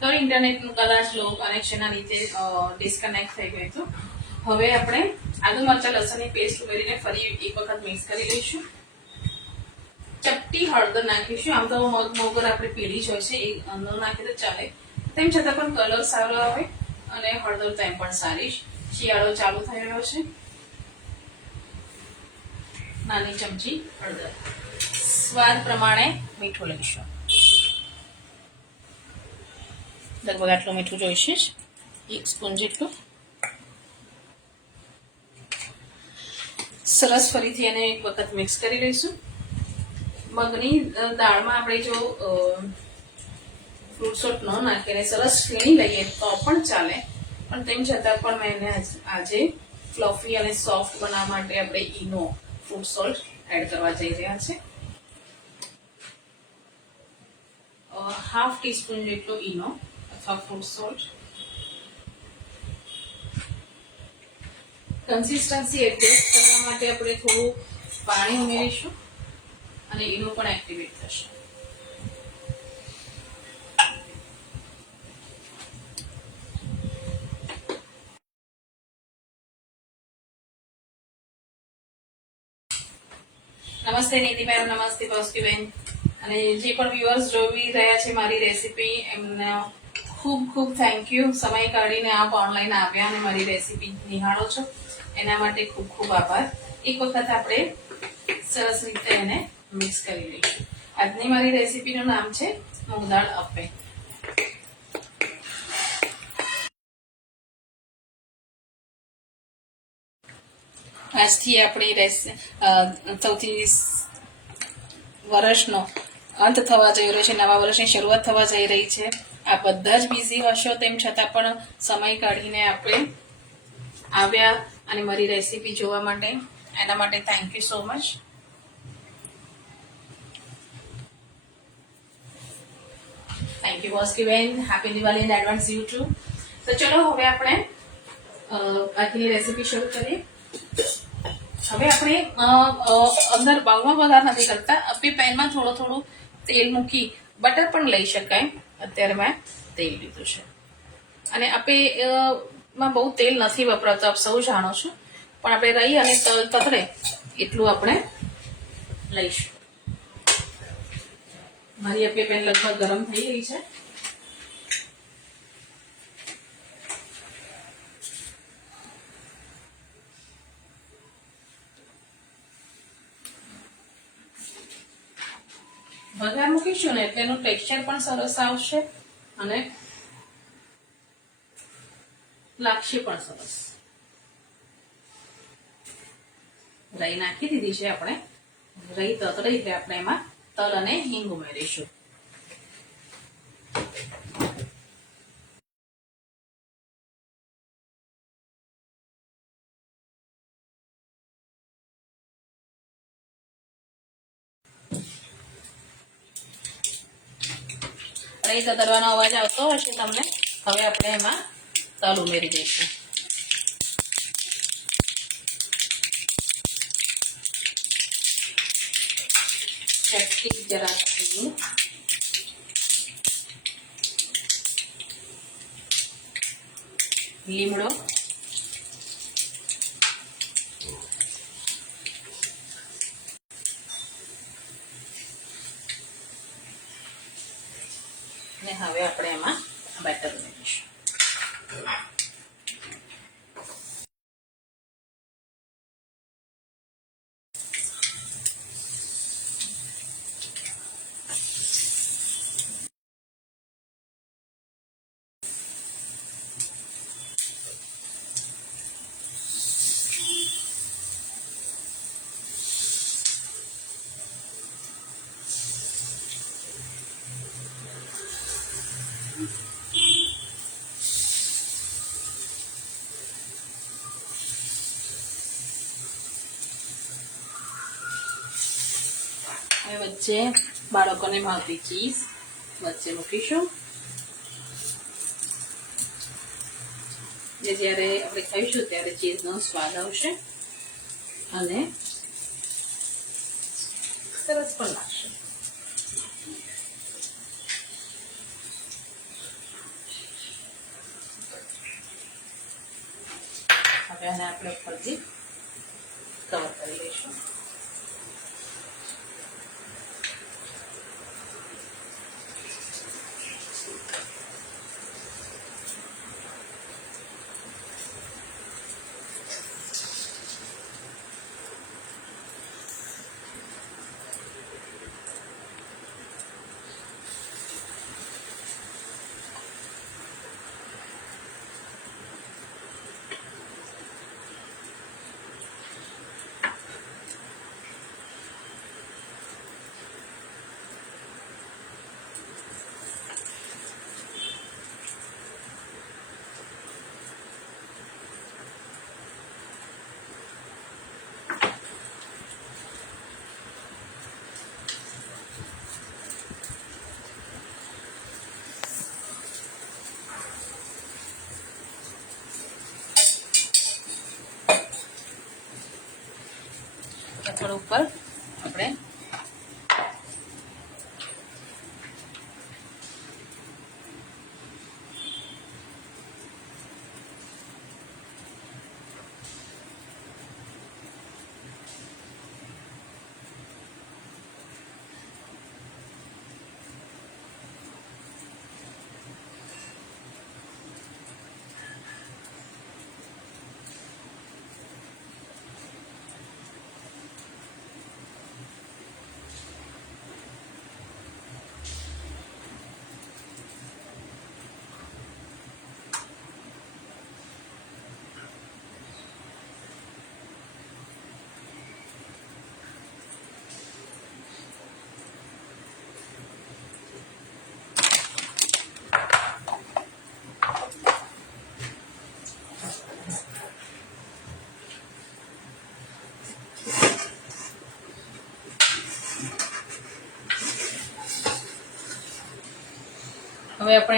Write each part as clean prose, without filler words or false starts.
તો ઇન્ટરનેટનું કદાચ લો કનેક્શનના લીધે ડિસ્કનેક્ટ થઈ ગયું હતું. હવે આપણે આદુ મરચાં લસણની પેસ્ટ ઉમેરીને ફરી એક વખત મિક્સ કરી લઈશું. ચપટી હળદર નાખીશું. આમ તો મોગર આપણે પીળી જ હોય છે, એ અંદર નાખીએ તો ચાલે, તેમ છતાં પણ કલર સારો આવે અને હળદર તેમ પણ સારી. શિયાળો ચાલુ થઈ રહ્યો છે. નાની ચમચી હળદર, સ્વાદ પ્રમાણે મીઠું લઈશું. લગભગ આટલું મીઠું જોઈશે જ, 1 સ્પૂન જેટલું. સરસ ફરીથી એને એક વખત મિક્સ કરી લઈશું. મગની દાળમાં આપણે જો ફ્રૂટ સોલ્ટ ન નાખીને સરસ છીણી લઈએ તો પણ ચાલે, પણ તેમ છતાં પણ મેં એને આજે ફ્લફી અને સોફ્ટ બનાવવા માટે આપણે ઈનો ફ્રૂટ સોલ્ટ એડ કરવા જઈ રહ્યા છે. 1/2 ટીસ્પૂન જેટલો ઈનો અથવા ફ્રૂટ સોલ્ટ. કન્સિસ્ટન્સી એડજસ્ટ કરવા માટે આપણે થોડું પાણી ઉમેરીશું અને ઈનો પણ એક્ટિવેટ થશે. નમસ્તે નીતિ મેમ, નમસ્તે ભાસ્કીબેન, અને જે પણ વ્યુઅર્સ જોઈ રહ્યા છે મારી રેસીપી, એમને ખૂબ ખૂબ થેન્ક યુ. સમય કાઢીને આપ ઓનલાઈન આવ્યા અને મારી રેસીપી નિહાળો છો, એના માટે ખૂબ ખૂબ આભાર. એક વખત આપણે સરસ રીતે એને મિક્સ કરી લઈશું. આજની મારી રેસીપીનું નામ છે મૂંગ દાળ અપ્પે. આજથી આપણી સૌથી વર્ષનો અંત થવા જઈ રહ્યો છે, નવા વર્ષની શરૂઆત થવા જઈ રહી છે. આ બધા જ બિઝી હશો, તેમ છતાં પણ સમય કાઢીને આપણે આવ્યા અને મારી રેસીપી જોવા માટે, એના માટે thank you so much. Thank you ભાસ્કીબેન. Happy Diwali in advance you too. તો ચલો હવે આપણે બાકીની રેસીપી શરૂ કરીએ. હવે આપણે અંદર બાઉલમાં વઘાર નથી કરતા. અપ્પી પેનમાં થોડું તેલ મૂકી, બટર પણ લઈ શકાય. અત્યારે મેં તેલ લીધું છે અને માં બહુ તેલ નથી વપરાતું, આપ સૌ જાણો છો, પણ આપણે રહી અને તલ તતડે એટલું આપણે લઈશું. મારી અપ્પી પેન લગભગ ગરમ થઈ ગઈ છે. વઘાર મૂકીશું ને એટલે એનું ટેક્સચર પણ સરસ આવશે અને લાગશે પણ સરસ. રાઈ નાખી દીધી છે આપણે. રાઈ તતડે એટલે આપણે એમાં તલ અને હિંગ ઉમેરીશું. રાઈ તતડવાનો અવાજ આવતો હશે તમને. હવે આપણે એમાં તલ ઉમેરી દઈશું. ચટકી જરાક લીમડો, અને હવે આપણે એમાં બેટર ઉમેરીશું. હવે વચ્ચે બાળકોને ભાવતી ચીઝ વચ્ચે મૂકીશું. જ્યારે આપણે ખાઈશું ત્યારે ચીઝનો સ્વાદ આવશે અને સરસ પણ લાગશે. હવે આને આપણે ઉપરથી કવર કરી લઈશું. થોડું ઉપર આપણે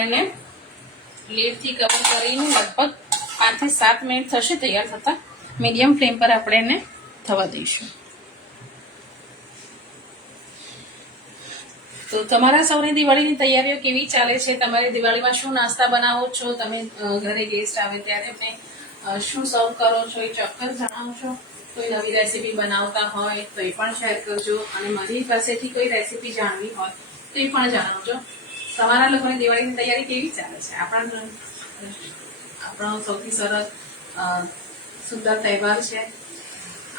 એને લીડથી કવર કરીને લગભગ 5 થી 7 મિનિટ થશે તૈયાર થતા. મીડિયમ ફ્લેમ પર આપણે એને થવા દઈશું. તો તમારા સૌની દિવાળીની તૈયારીઓ કેવી ચાલે છે? તમારી દિવાળીમાં શું નાસ્તા બનાવો છો? તમે ઘરે ગેસ્ટ આવે ત્યારે તમે શું સર્વ કરો છો એ ચોક્કસ જણાવજો. કોઈ નવી રેસીપી બનાવતા હોય તો એ પણ શેર કરજો, અને મારી પાસેથી કોઈ રેસીપી જાણવી હોય તો એ પણ જણાવજો. તમારા લોકોની દિવાળીની તૈયારી કેવી ચાલે છે? આપણો સૌથી સરસ સુંદર તહેવાર છે.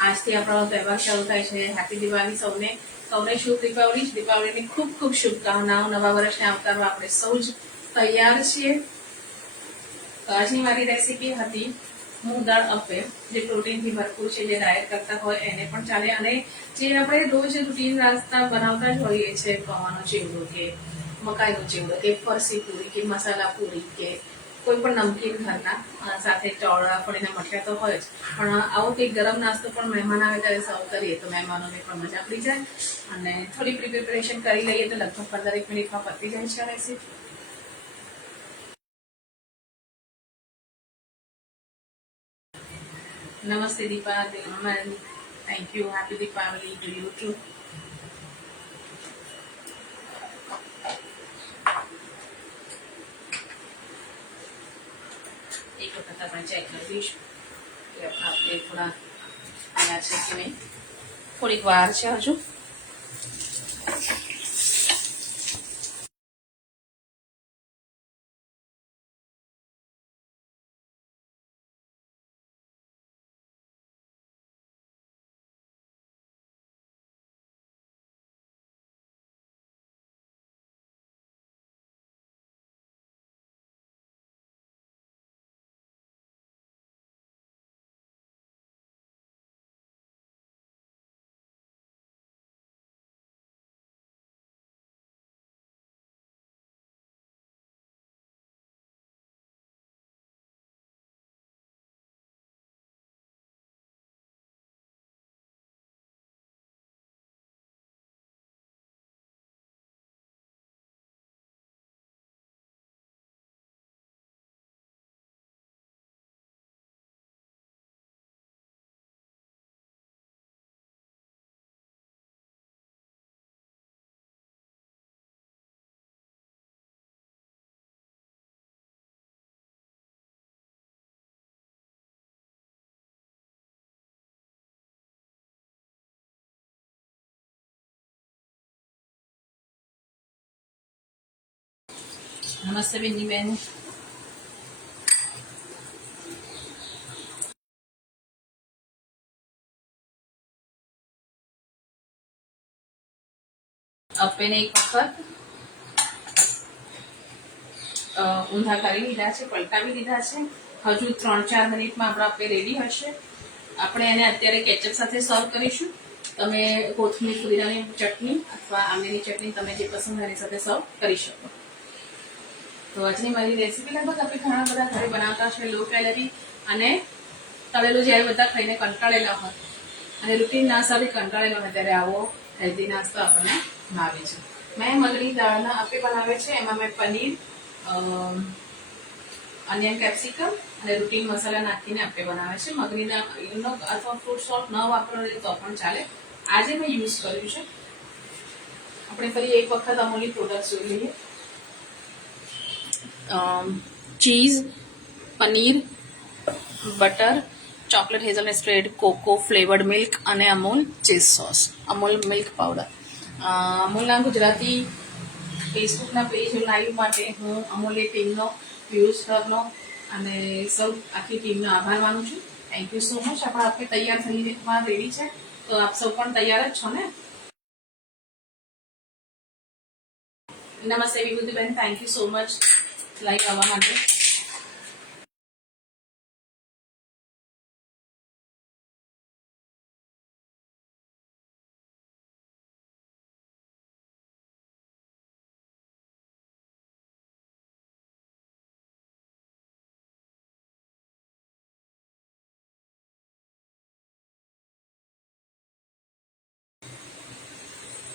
આજથી આપણો તહેવાર શરૂ થાય છે. હેપી દિવાળી સૌને. સૌને શુભ દીપાવલી. દીપાવલીની ખૂબ ખૂબ શુભકામનાઓ. નવા વર્ષને આવકારવા આપણે સૌ જ તૈયાર છીએ. આજની મારી રેસીપી હતી મૂંગ દાળ અપે, જે પ્રોટીનથી ભરપૂર છે. જે ડાયટ કરતા હોય એને પણ ચાલે, અને જે આપણે રોજ રૂટીન નાસ્તા બનાવતા જ હોઈએ છીએ, પૌવાનો ચેવડો કે મકાઈનો ચેવડો કે ફરસી પૂરી કે મસાલા પૂરી કે કોઈ પણ નમકીન ઘરના સાથે ચોળાફળીને મઠિયા તો હોય જ, પણ આવો કંઈક ગરમ નાસ્તો પણ મહેમાન આવે ત્યારે સર્વ કરીએ તો મહેમાનોને પણ મજા પડી જાય. અને થોડી પ્રિપેરેશન કરી લઈએ તો લગભગ 15 મિનિટમાં પતી જાય છે રેસીપી. નમસ્તે Deepa. Thank you. Happy Deepavali to you too. એક વખત આપણે ચેક કરી દઈશું કે આપણે થોડા આયા છે કે નહીં. થોડીક વાર છે હજુ. નમસ્તે બેનની બેન. અપ્પેને એક વખત ઊંધા કરી લીધા છે, પલટાવી લીધા છે. હજુ 3-4 મિનિટમાં આપણા અપ્પે રેડી હશે. આપણે એને અત્યારે કેચઅપ સાથે સર્વ કરીશું. તમે કોથમીર પુદીનાની ચટણી અથવા આંબલીની ચટણી તમે જે પસંદ એની સાથે સર્વ કરી શકો. તો આજની મારી રેસીપી લગભગ આપણે ઘણા બધા ઘરે બનાવતા છે, લો કેલરી અને તળેલું જ્યારે બધા ખાઈને કંટાળેલા હોય અને રૂટીન નાસ્તા બી કંટાળેલા હોય ત્યારે આવો હેલ્ધી નાસ્તો આપણને ભાવે છે. મેં મગની દાળના અપ્પે બનાવે છે. એમાં મેં પનીર, અનિયન, કેપ્સિકમ અને રૂટીન મસાલા નાખીને અપ્પે બનાવે છે. મગની દાળનો અથવા ફ્રૂટ સોલ્ટ ન વાપરો તો પણ ચાલે. આજે મેં યુઝ કર્યું છે. આપણે ફરી એક વખત અમૂલની પ્રોડક્ટ જોઈ લઈએ. Cheese, paneer, butter, chocolate hazelnut spread, cocoa flavoured milk અને Amul cheese sauce, Amul milk powder. અમૂલના ગુજરાતી ફેસબુકના પેજ લાઈવ માટે હું અમૂલ્ય ટીમનો, પિયુષ સરનો અને સૌ આખી ટીમનો આભાર માનું છું. Thank you so much. આપણા આપણે તૈયાર થઈને રેડી છે, તો આપ સૌ પણ તૈયાર જ છો ને? નમસ્તે વિભૂતિબેન, thank you so much live આવવા માટે.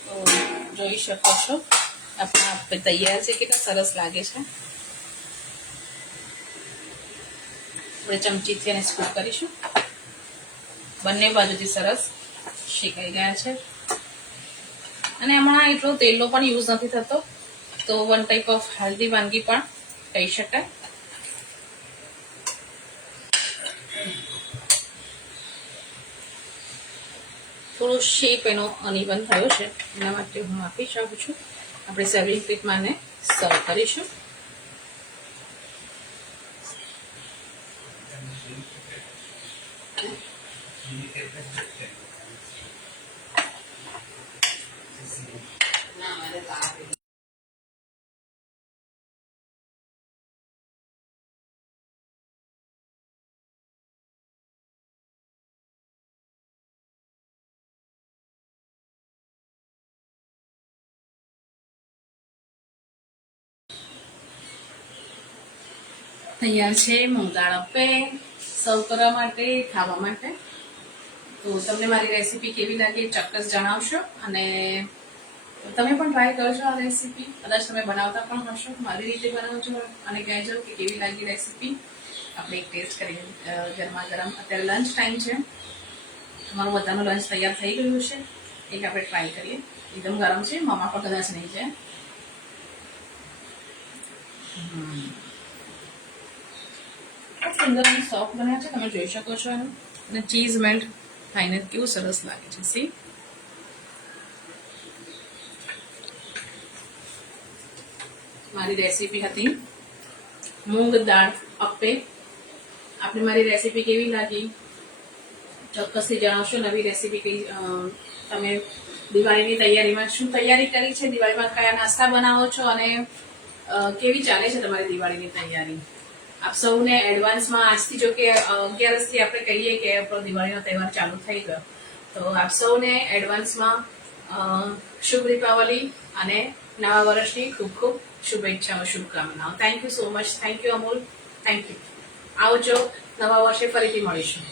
તો જોઈ શકો છો આપણા અપ્પે તૈયાર છે. કેટલા સરસ લાગે છે. આપણે ચમચીથી એને સ્કૂપ કરીશું. બંને બાજુથી સરસ શેકાઈ ગયા છે અને હમણાં એટલો તેલનો પણ યુઝ નથી થતો, તો વન ટાઈપ ઓફ હેલ્ધી વાનગી પણ કહી શકાય. થોડો શેપ એનો અનઇવન થયો છે, એના માટે હું આપી શકું છું. આપણે સર્વિંગ પ્લેટમાં એને સર્વ કરીશું. તૈયાર છે મૂંગ દાળ અપ્પે સર્વ કરવા માટે, ખાવા માટે. તો તમને મારી રેસીપી કેવી લાગી ચોક્કસ જણાવશો અને તમે પણ ટ્રાય કરજો આ રેસીપી. કદાચ તમે બનાવતા પણ હશો, મારી રીતે બનાવજો અને કહેજો કે કેવી લાગી રેસીપી. આપણે એક ટેસ્ટ કરીએ ગરમા ગરમ. અત્યારે લંચ ટાઈમ છે, અમારું બધાનું લંચ તૈયાર થઈ ગયું છે. એક આપણે ટ્રાય કરીએ. એકદમ ગરમ છે, મામા પણ કદાચ નહીં છે. સુંદર અને સોફ્ટ બન્યા છે, તમે જોઈ શકો છો એનું. અને ચીઝ મેલ્ટ ખાઈને કેવું સરસ લાગે છે. સી, મારી રેસીપી હતી મૂંગ દાળ અપ્પે. આપણે મારી રેસીપી કેવી લાગી ચોક્કસથી જણાવશો. નવી રેસીપી કઈ તમે દિવાળીની તૈયારીમાં શું તૈયારી કરી છે, દિવાળીમાં કયા નાસ્તા બનાવો છો અને કેવી ચાલે છે તમારી દિવાળીની તૈયારી. આપ સૌને એડવાન્સમાં આજથી, જો કે 11થી આપણે કહીએ કે આપણો દિવાળીનો તહેવાર ચાલુ થઈ ગયો, તો આપ સૌને એડવાન્સમાં શુભ દીપાવલી અને નવા વર્ષની ખૂબ ખૂબ શુભેચ્છાઓ, શુભકામનાઓ. Thank you so much. Thank you Amul. Thank you. આવજો. નવા વર્ષે ફરીથી મળીશું.